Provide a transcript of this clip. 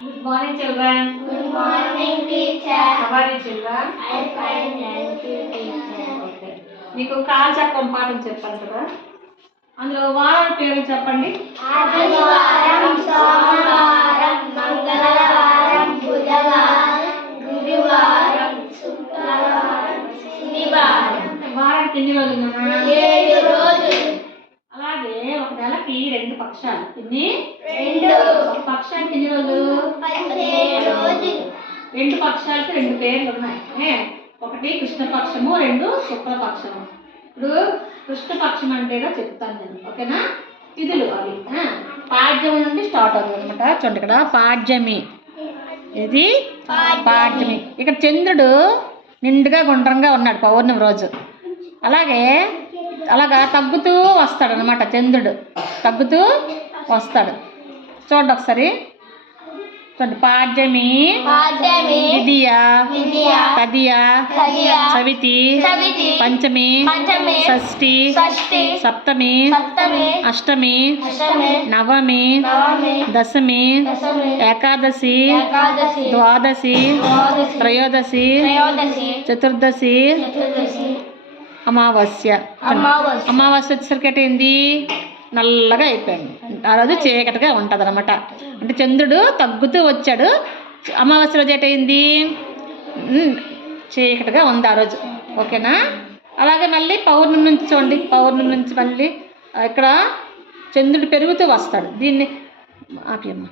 Good morning, children. Good morning, teacher. How are you, children? I fine, thank you, teacher. Okay. మీకు కాలచక్రం పాఠం చెప్పాను కదా, అందులో వారాల పేర్లు చెప్పండి. ఆదివారం, సోమవారం, మంగళవారం, బుధవారం, గురువారం, శుక్రవారం, శనివారం. వారానికి ఎన్ని రోజులు నాన్న? 7 రోజులు. అలాగే ఒక నెలకి 2 పక్షాలు. ఎన్ని? 2. ఒక పక్షానికి ఎన్ని రోజులు? 17 రోజులు. 2 పక్షాలకి 2 పేర్లు ఉన్నాయి. ఒకటి కృష్ణపక్షము, 2 శుక్లపక్షము. ఇప్పుడు కృష్ణపక్షం అంటేగా చెప్తాను నేను, ఓకేనా? తిథులు అవి పాడ్యమి నుండి స్టార్ట్ అవుతుంది అనమాట. చూడండి, ఇక్కడ పాడ్యమి, ఇది పాడ్యమి. ఇక్కడ చంద్రుడు నిండుగా గుండ్రంగా ఉన్నాడు పౌర్ణమి రోజు. అలాగా తగ్గుతూ వస్తాడు అనమాట. చంద్రుడు తగ్గుతూ వస్తాడు. చూడండి ఒకసారి, చూడండి. పాడ్యమి, విధియ, తదియ, చవితి, పంచమి, షష్ఠి, సప్తమి, అష్టమి, నవమి, దశమి, ఏకాదశి, ద్వాదశి, త్రయోదశి, చతుర్దశి, అమావాస్య. అమావాస్య వచ్చేసరికి ఏంది? నల్లగా అయిపోయింది. ఆ రోజు చీకటిగా ఉంటుంది అనమాట. అంటే చంద్రుడు తగ్గుతూ వచ్చాడు. అమావాస్య రోజు ఏంటైంది? చీకటిగా ఉంది ఆ రోజు, ఓకేనా? అలాగే మళ్ళీ పౌర్ణమి నుంచి చూడండి, పౌర్ణమి నుంచి మళ్ళీ ఇక్కడ చంద్రుడు పెరుగుతూ వస్తాడు. దీన్ని ఆపియమ్మ.